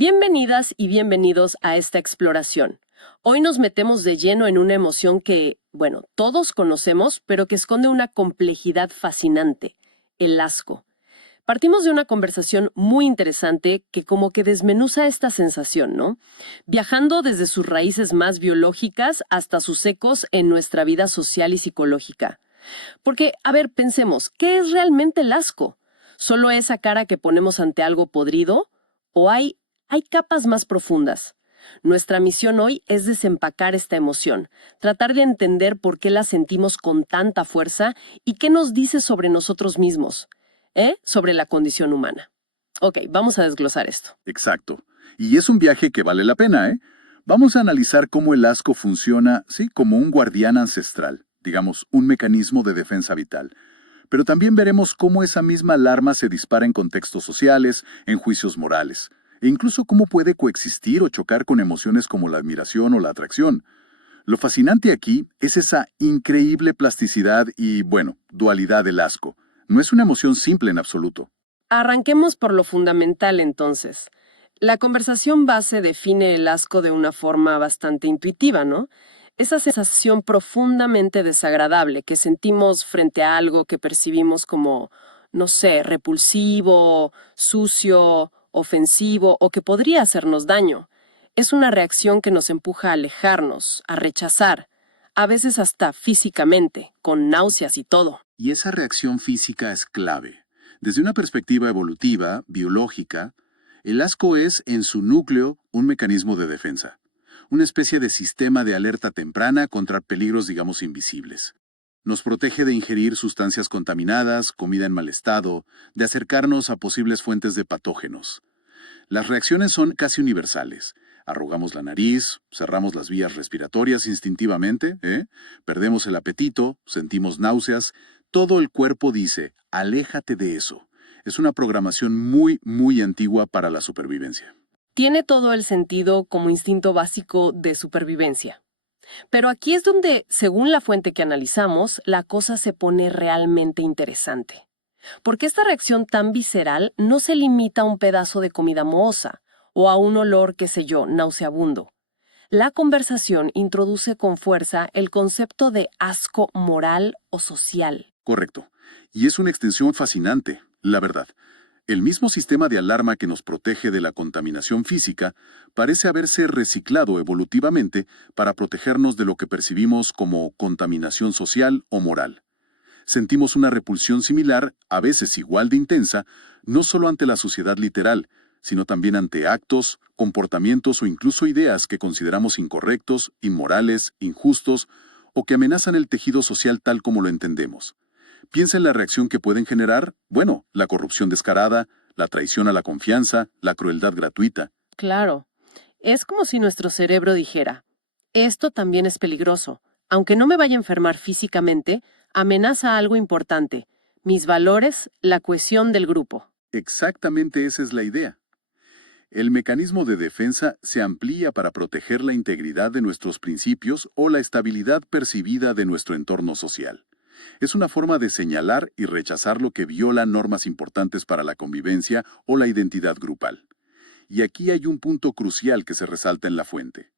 Bienvenidas y bienvenidos a esta exploración. Hoy nos metemos de lleno en una emoción que, bueno, todos conocemos, pero que esconde una complejidad fascinante: el asco. Partimos de una conversación muy interesante que como que desmenuza esta sensación, ¿no? Viajando desde sus raíces más biológicas hasta sus ecos en nuestra vida social y psicológica. Porque, a ver, pensemos, ¿qué es realmente el asco? ¿Solo esa cara que ponemos ante algo podrido? ¿O hay capas más profundas? Nuestra misión hoy es desempacar esta emoción, tratar de entender por qué la sentimos con tanta fuerza y qué nos dice sobre nosotros mismos, sobre la condición humana. Ok, vamos a desglosar esto. Exacto. Y es un viaje que vale la pena, ¿eh? Vamos a analizar cómo el asco funciona, sí, como un guardián ancestral, digamos, un mecanismo de defensa vital. Pero también veremos cómo esa misma alarma se dispara en contextos sociales, en juicios morales, e incluso cómo puede coexistir o chocar con emociones como la admiración o la atracción. Lo fascinante aquí es esa increíble plasticidad y, bueno, dualidad del asco. No es una emoción simple en absoluto. Arranquemos por lo fundamental entonces. La conversación base define el asco de una forma bastante intuitiva, ¿no? Esa sensación profundamente desagradable que sentimos frente a algo que percibimos como, no sé, repulsivo, sucio, ofensivo o que podría hacernos daño. Es una reacción que nos empuja a alejarnos, a rechazar, a veces hasta físicamente, con náuseas y todo. Y esa reacción física es clave. Desde una perspectiva evolutiva, biológica, el asco es, en su núcleo, un mecanismo de defensa. Una especie de sistema de alerta temprana contra peligros, digamos, invisibles. Nos protege de ingerir sustancias contaminadas, comida en mal estado, de acercarnos a posibles fuentes de patógenos. Las reacciones son casi universales. Arrugamos la nariz, cerramos las vías respiratorias instintivamente, perdemos el apetito, sentimos náuseas. Todo el cuerpo dice, aléjate de eso. Es una programación muy, muy antigua para la supervivencia. Tiene todo el sentido como instinto básico de supervivencia. Pero aquí es donde, según la fuente que analizamos, la cosa se pone realmente interesante. Porque esta reacción tan visceral no se limita a un pedazo de comida mohosa o a un olor, qué sé yo, nauseabundo. La conversación introduce con fuerza el concepto de asco moral o social. Correcto. Y es una extensión fascinante, la verdad. El mismo sistema de alarma que nos protege de la contaminación física parece haberse reciclado evolutivamente para protegernos de lo que percibimos como contaminación social o moral. Sentimos una repulsión similar, a veces igual de intensa, no solo ante la sociedad literal, sino también ante actos, comportamientos o incluso ideas que consideramos incorrectos, inmorales, injustos o que amenazan el tejido social tal como lo entendemos. Piensa en la reacción que pueden generar, bueno, la corrupción descarada, la traición a la confianza, la crueldad gratuita. Claro, es como si nuestro cerebro dijera, esto también es peligroso. Aunque no me vaya a enfermar físicamente, amenaza algo importante: mis valores, la cohesión del grupo. Exactamente esa es la idea. El mecanismo de defensa se amplía para proteger la integridad de nuestros principios o la estabilidad percibida de nuestro entorno social. Es una forma de señalar y rechazar lo que viola normas importantes para la convivencia o la identidad grupal. Y aquí hay un punto crucial que se resalta en la fuente.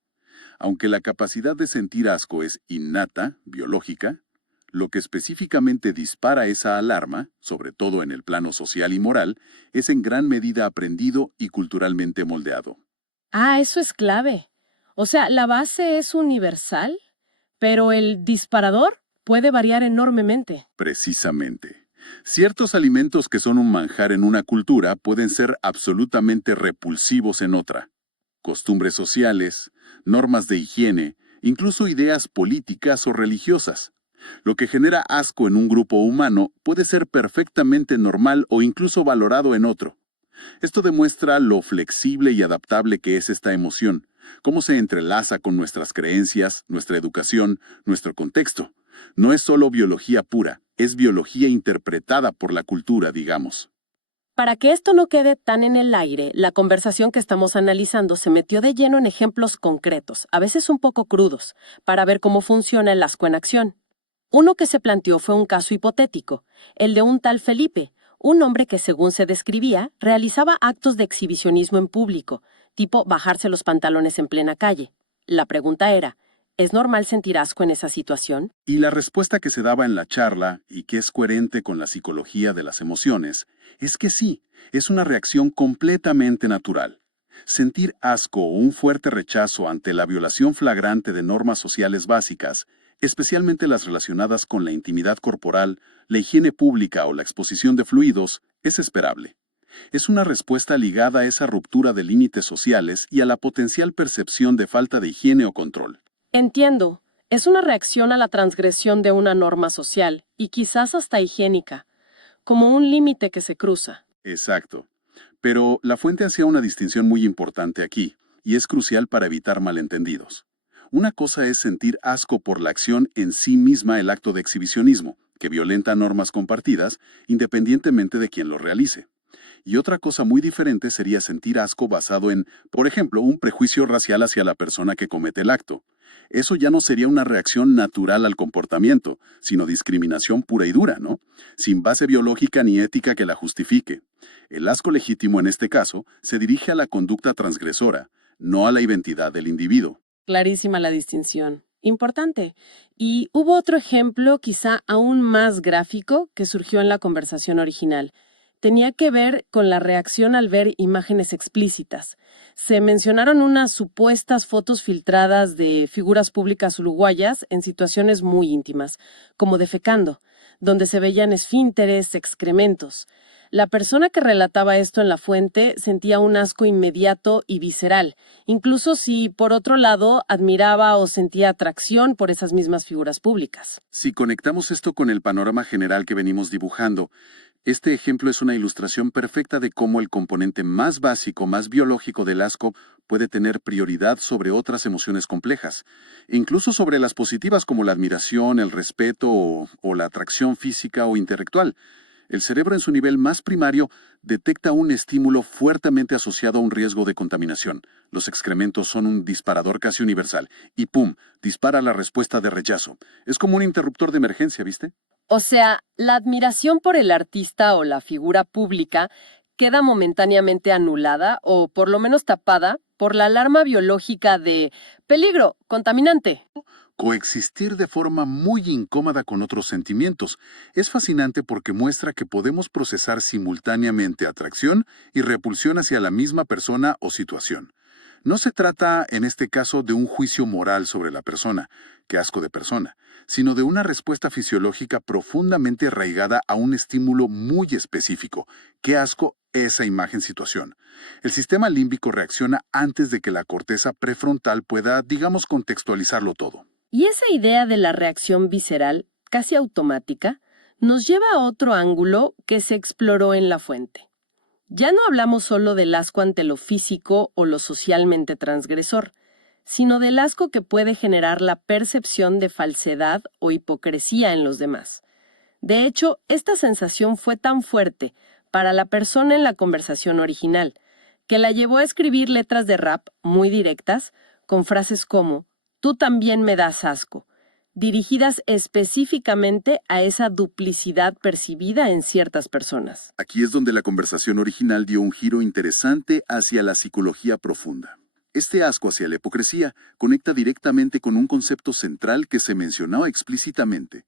Aunque la capacidad de sentir asco es innata, biológica, lo que específicamente dispara esa alarma, sobre todo en el plano social y moral, es en gran medida aprendido y culturalmente moldeado. Ah, eso es clave. O sea, la base es universal, pero el disparador puede variar enormemente. Precisamente. Ciertos alimentos que son un manjar en una cultura pueden ser absolutamente repulsivos en otra. Costumbres sociales, normas de higiene, incluso ideas políticas o religiosas. Lo que genera asco en un grupo humano puede ser perfectamente normal o incluso valorado en otro. Esto demuestra lo flexible y adaptable que es esta emoción, cómo se entrelaza con nuestras creencias, nuestra educación, nuestro contexto. No es solo biología pura, es biología interpretada por la cultura, digamos. Para que esto no quede tan en el aire, la conversación que estamos analizando se metió de lleno en ejemplos concretos, a veces un poco crudos, para ver cómo funciona el asco en acción. Uno que se planteó fue un caso hipotético, el de un tal Felipe, un hombre que, según se describía, realizaba actos de exhibicionismo en público, tipo bajarse los pantalones en plena calle. La pregunta era, ¿es normal sentir asco en esa situación? Y la respuesta que se daba en la charla, y que es coherente con la psicología de las emociones, es que sí, es una reacción completamente natural. Sentir asco o un fuerte rechazo ante la violación flagrante de normas sociales básicas, especialmente las relacionadas con la intimidad corporal, la higiene pública o la exposición de fluidos, es esperable. Es una respuesta ligada a esa ruptura de límites sociales y a la potencial percepción de falta de higiene o control. Entiendo. Es una reacción a la transgresión de una norma social y quizás hasta higiénica, como un límite que se cruza. Exacto. Pero la fuente hacía una distinción muy importante aquí, y es crucial para evitar malentendidos. Una cosa es sentir asco por la acción en sí misma, el acto de exhibicionismo, que violenta normas compartidas, independientemente de quien lo realice. Y otra cosa muy diferente sería sentir asco basado en, por ejemplo, un prejuicio racial hacia la persona que comete el acto. Eso ya no sería una reacción natural al comportamiento, sino discriminación pura y dura, ¿no? Sin base biológica ni ética que la justifique. El asco legítimo en este caso se dirige a la conducta transgresora, no a la identidad del individuo. Clarísima la distinción. Importante. Y hubo otro ejemplo, quizá aún más gráfico, que surgió en la conversación original. Tenía que ver con la reacción al ver imágenes explícitas. Se mencionaron unas supuestas fotos filtradas de figuras públicas uruguayas en situaciones muy íntimas, como defecando, donde se veían esfínteres, excrementos. La persona que relataba esto en la fuente sentía un asco inmediato y visceral, incluso si, por otro lado, admiraba o sentía atracción por esas mismas figuras públicas. Si conectamos esto con el panorama general que venimos dibujando, este ejemplo es una ilustración perfecta de cómo el componente más básico, más biológico del asco puede tener prioridad sobre otras emociones complejas, incluso sobre las positivas como la admiración, el respeto o la atracción física o intelectual. El cerebro en su nivel más primario detecta un estímulo fuertemente asociado a un riesgo de contaminación. Los excrementos son un disparador casi universal y ¡pum!, dispara la respuesta de rechazo. Es como un interruptor de emergencia, ¿viste? O sea, la admiración por el artista o la figura pública queda momentáneamente anulada o por lo menos tapada por la alarma biológica de peligro, contaminante. Coexistir de forma muy incómoda con otros sentimientos. Es fascinante porque muestra que podemos procesar simultáneamente atracción y repulsión hacia la misma persona o situación. No se trata, en este caso, de un juicio moral sobre la persona, qué asco de persona, sino de una respuesta fisiológica profundamente arraigada a un estímulo muy específico, qué asco esa imagen-situación. El sistema límbico reacciona antes de que la corteza prefrontal pueda, digamos, contextualizarlo todo. Y esa idea de la reacción visceral, casi automática, nos lleva a otro ángulo que se exploró en la fuente. Ya no hablamos solo del asco ante lo físico o lo socialmente transgresor, sino del asco que puede generar la percepción de falsedad o hipocresía en los demás. De hecho, esta sensación fue tan fuerte para la persona en la conversación original, que la llevó a escribir letras de rap muy directas, con frases como «Tú también me das asco», dirigidas específicamente a esa duplicidad percibida en ciertas personas. Aquí es donde la conversación original dio un giro interesante hacia la psicología profunda. Este asco hacia la hipocresía conecta directamente con un concepto central que se mencionó explícitamente: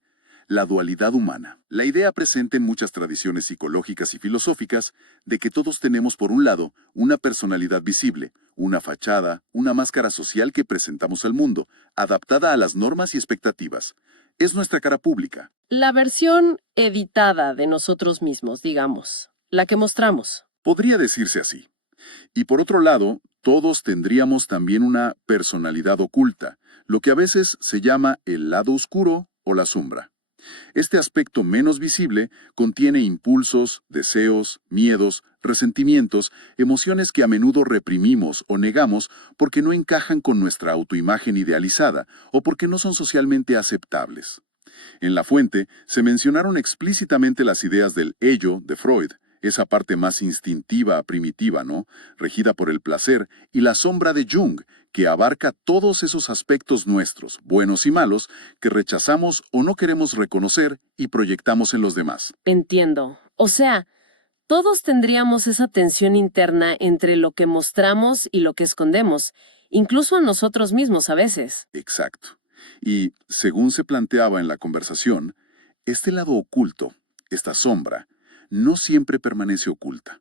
la dualidad humana. La idea presente en muchas tradiciones psicológicas y filosóficas de que todos tenemos por un lado una personalidad visible, una fachada, una máscara social que presentamos al mundo, adaptada a las normas y expectativas. Es nuestra cara pública. La versión editada de nosotros mismos, digamos, la que mostramos. Podría decirse así. Y por otro lado, todos tendríamos también una personalidad oculta, lo que a veces se llama el lado oscuro o la sombra. Este aspecto menos visible contiene impulsos, deseos, miedos, resentimientos, emociones que a menudo reprimimos o negamos porque no encajan con nuestra autoimagen idealizada o porque no son socialmente aceptables. En la fuente se mencionaron explícitamente las ideas del ello de Freud, esa parte más instintiva, primitiva, ¿no?, regida por el placer, y la sombra de Jung, que abarca todos esos aspectos nuestros, buenos y malos, que rechazamos o no queremos reconocer y proyectamos en los demás. Entiendo. O sea, Todos tendríamos esa tensión interna entre lo que mostramos y lo que escondemos, incluso a nosotros mismos a veces. Exacto. Y, según se planteaba en la conversación, este lado oculto, esta sombra, no siempre permanece oculta.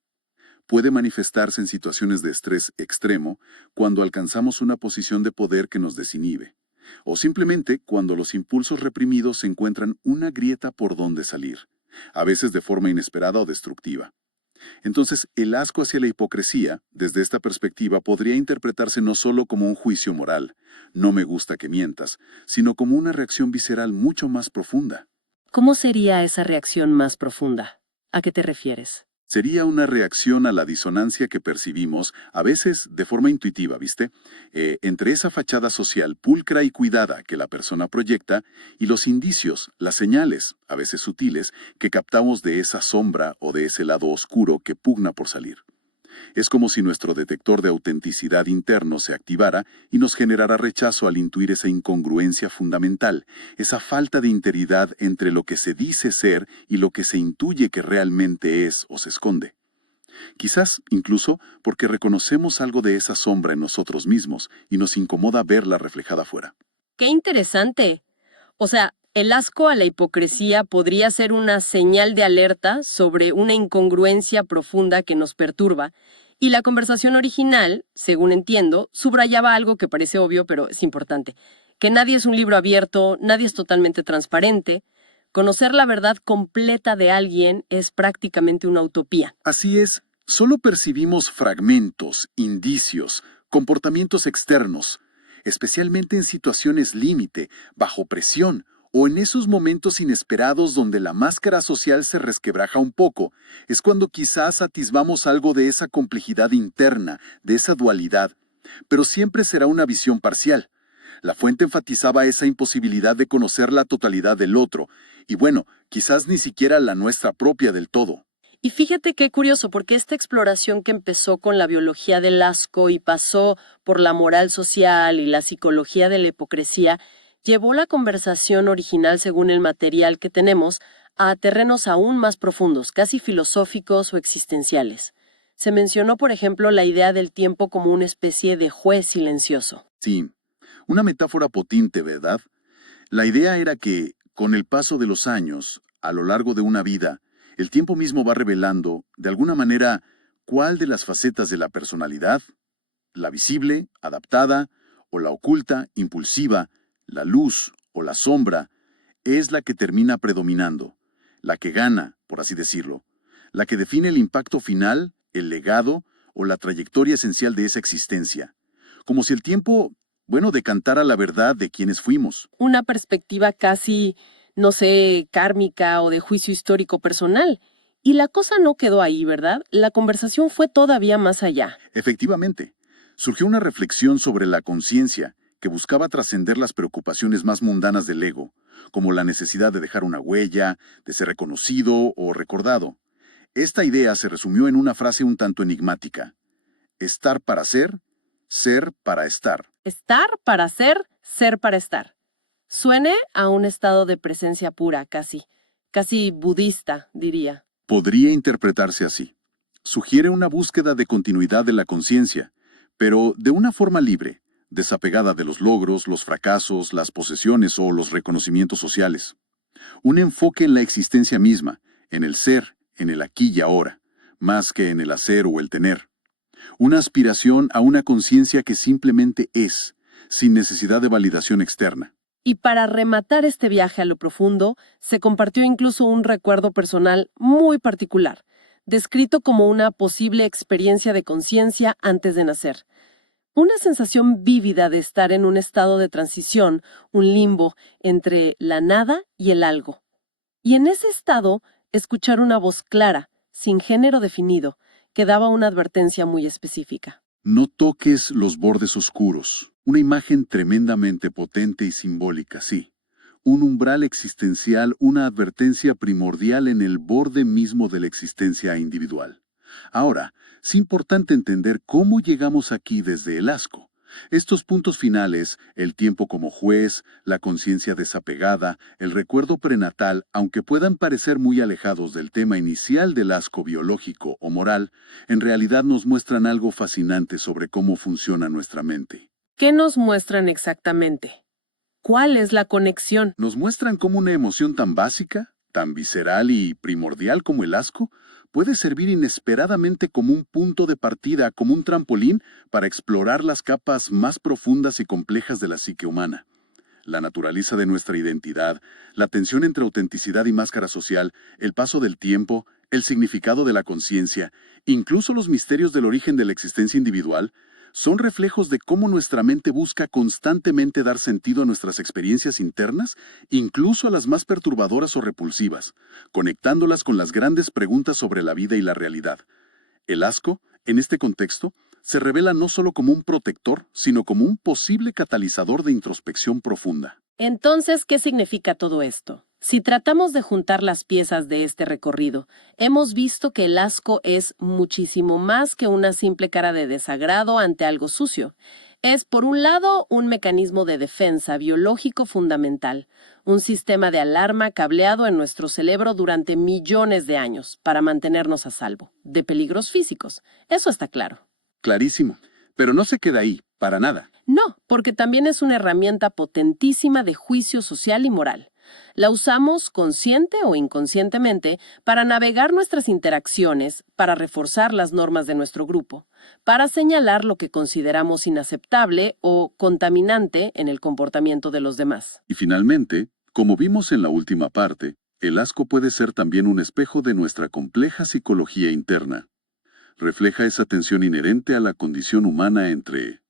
Puede manifestarse en situaciones de estrés extremo cuando alcanzamos una posición de poder que nos desinhibe, o simplemente cuando los impulsos reprimidos encuentran una grieta por donde salir, a veces de forma inesperada o destructiva. Entonces, el asco hacia la hipocresía, desde esta perspectiva, podría interpretarse no solo como un juicio moral, no me gusta que mientas, sino como una reacción visceral mucho más profunda. ¿Cómo sería esa reacción más profunda? ¿A qué te refieres? Sería una reacción a la disonancia que percibimos, a veces de forma intuitiva, ¿viste? Entre esa fachada social pulcra y cuidada que la persona proyecta y los indicios, las señales, a veces sutiles, que captamos de esa sombra o de ese lado oscuro que pugna por salir. Es como si nuestro detector de autenticidad interno se activara y nos generara rechazo al intuir esa incongruencia fundamental, esa falta de integridad entre lo que se dice ser y lo que se intuye que realmente es o se esconde. Quizás incluso porque reconocemos algo de esa sombra en nosotros mismos y nos incomoda verla reflejada afuera. ¡Qué interesante! O sea, el asco a la hipocresía podría ser una señal de alerta sobre una incongruencia profunda que nos perturba, y la conversación original, según entiendo, subrayaba algo que parece obvio, pero es importante, que nadie es un libro abierto, nadie es totalmente transparente. Conocer la verdad completa de alguien es prácticamente una utopía. Así es, solo percibimos fragmentos, indicios, comportamientos externos, especialmente en situaciones límite, bajo presión, o en esos momentos inesperados donde la máscara social se resquebraja un poco, es cuando quizás atisbamos algo de esa complejidad interna, de esa dualidad, pero siempre será una visión parcial. La fuente enfatizaba esa imposibilidad de conocer la totalidad del otro, y bueno, quizás ni siquiera la nuestra propia del todo. Y fíjate qué curioso, porque esta exploración que empezó con la biología del asco y pasó por la moral social y la psicología de la hipocresía, llevó la conversación original, según el material que tenemos, a terrenos aún más profundos, casi filosóficos o existenciales. Se mencionó, por ejemplo, la idea del tiempo como una especie de juez silencioso. Sí, una metáfora potente, ¿verdad? La idea era que, con el paso de los años, a lo largo de una vida, el tiempo mismo va revelando, de alguna manera, cuál de las facetas de la personalidad, la visible, adaptada, o la oculta, impulsiva, la luz o la sombra, es la que termina predominando, la que gana, por así decirlo, la que define el impacto final, el legado o la trayectoria esencial de esa existencia. Como si el tiempo, bueno, decantara la verdad de quienes fuimos. Una perspectiva casi, no sé, kármica o de juicio histórico personal. Y la cosa no quedó ahí, ¿verdad? La conversación fue todavía más allá. Efectivamente, surgió una reflexión sobre la conciencia que buscaba trascender las preocupaciones más mundanas del ego, como la necesidad de dejar una huella, de ser reconocido o recordado. Esta idea se resumió en una frase un tanto enigmática: estar para ser para estar. Estar para ser para estar. Suene a un estado de presencia pura, casi budista, diría. Podría interpretarse así. Sugiere una búsqueda de continuidad de la conciencia, pero de una forma libre, desapegada de los logros, los fracasos, las posesiones o los reconocimientos sociales. Un enfoque en la existencia misma, en el ser, en el aquí y ahora, más que en el hacer o el tener. Una aspiración a una conciencia que simplemente es, sin necesidad de validación externa. Y para rematar este viaje a lo profundo, se compartió incluso un recuerdo personal muy particular, descrito como una posible experiencia de conciencia antes de nacer. Una sensación vívida de estar en un estado de transición, un limbo entre la nada y el algo. Y en ese estado, escuchar una voz clara, sin género definido, que daba una advertencia muy específica. No toques los bordes oscuros. Una imagen tremendamente potente y simbólica, sí. Un umbral existencial, una advertencia primordial en el borde mismo de la existencia individual. Ahora, es importante entender cómo llegamos aquí desde el asco, Estos puntos finales, el tiempo como juez, la conciencia desapegada, el recuerdo prenatal, aunque puedan parecer muy alejados del tema inicial del asco biológico o moral, en realidad nos muestran algo fascinante sobre cómo funciona nuestra mente. ¿Qué nos muestran exactamente? ¿Cuál es la conexión? Nos muestran cómo una emoción tan básica, tan visceral y primordial como el asco, puede servir inesperadamente como un punto de partida, como un trampolín para explorar las capas más profundas y complejas de la psique humana. La naturaleza de nuestra identidad, la tensión entre autenticidad y máscara social, el paso del tiempo, el significado de la conciencia, incluso los misterios del origen de la existencia individual, son reflejos de cómo nuestra mente busca constantemente dar sentido a nuestras experiencias internas, incluso a las más perturbadoras o repulsivas, conectándolas con las grandes preguntas sobre la vida y la realidad. El asco, en este contexto, se revela no solo como un protector, sino como un posible catalizador de introspección profunda. Entonces, ¿qué significa todo esto? Si tratamos de juntar las piezas de este recorrido, hemos visto que el asco es muchísimo más que una simple cara de desagrado ante algo sucio. Es, por un lado, un mecanismo de defensa biológico fundamental, un sistema de alarma cableado en nuestro cerebro durante millones de años para mantenernos a salvo de peligros físicos. Eso está claro. Clarísimo. Pero no se queda ahí, para nada. No, porque también es una herramienta potentísima de juicio social y moral. La usamos consciente o inconscientemente para navegar nuestras interacciones, para reforzar las normas de nuestro grupo, para señalar lo que consideramos inaceptable o contaminante en el comportamiento de los demás. Y finalmente, como vimos en la última parte, el asco puede ser también un espejo de nuestra compleja psicología interna. Refleja esa tensión inherente a la condición humana entre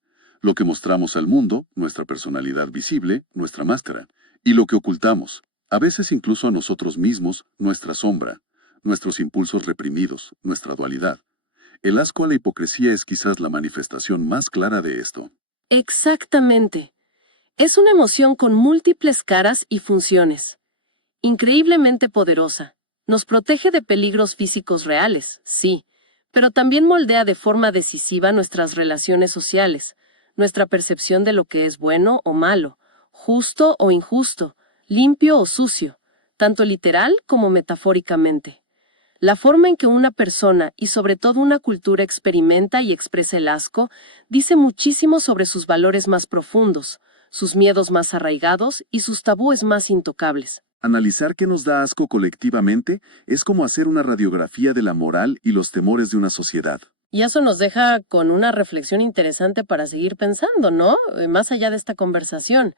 lo que mostramos al mundo, nuestra personalidad visible, nuestra máscara, y lo que ocultamos, a veces incluso a nosotros mismos, nuestra sombra, nuestros impulsos reprimidos, nuestra dualidad. El asco a la hipocresía es quizás la manifestación más clara de esto. Exactamente. Es una emoción con múltiples caras y funciones. Increíblemente poderosa. Nos protege de peligros físicos reales, sí, pero también moldea de forma decisiva nuestras relaciones sociales, nuestra percepción de lo que es bueno o malo, justo o injusto, limpio o sucio, tanto literal como metafóricamente. La forma en que una persona y sobre todo una cultura experimenta y expresa el asco dice muchísimo sobre sus valores más profundos, sus miedos más arraigados y sus tabúes más intocables. Analizar qué nos da asco colectivamente es como hacer una radiografía de la moral y los temores de una sociedad. Y eso nos deja con una reflexión interesante para seguir pensando, ¿no? Más allá de esta conversación.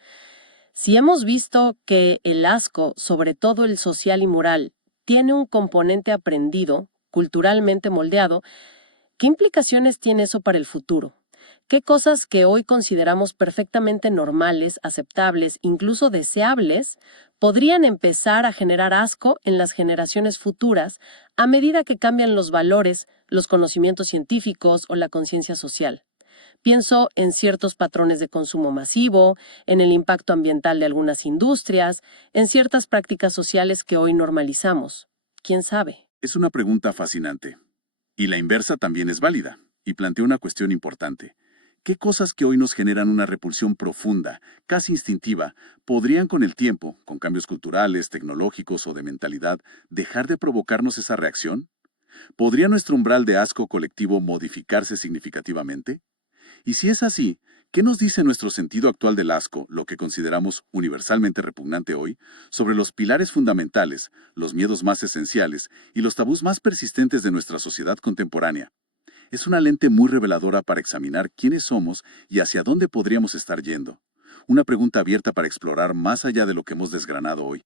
Si hemos visto que el asco, sobre todo el social y moral, tiene un componente aprendido, culturalmente moldeado, ¿qué implicaciones tiene eso para el futuro? ¿Qué cosas que hoy consideramos perfectamente normales, aceptables, incluso deseables, podrían empezar a generar asco en las generaciones futuras a medida que cambian los valores, los conocimientos científicos o la conciencia social? Pienso en ciertos patrones de consumo masivo, en el impacto ambiental de algunas industrias, en ciertas prácticas sociales que hoy normalizamos. ¿Quién sabe? Es una pregunta fascinante. Y la inversa también es válida, y plantea una cuestión importante. ¿Qué cosas que hoy nos generan una repulsión profunda, casi instintiva, podrían con el tiempo, con cambios culturales, tecnológicos o de mentalidad, dejar de provocarnos esa reacción? ¿Podría nuestro umbral de asco colectivo modificarse significativamente? Y si es así, ¿qué nos dice nuestro sentido actual del asco, lo que consideramos universalmente repugnante hoy, sobre los pilares fundamentales, los miedos más esenciales y los tabús más persistentes de nuestra sociedad contemporánea? Es una lente muy reveladora para examinar quiénes somos y hacia dónde podríamos estar yendo. Una pregunta abierta para explorar más allá de lo que hemos desgranado hoy.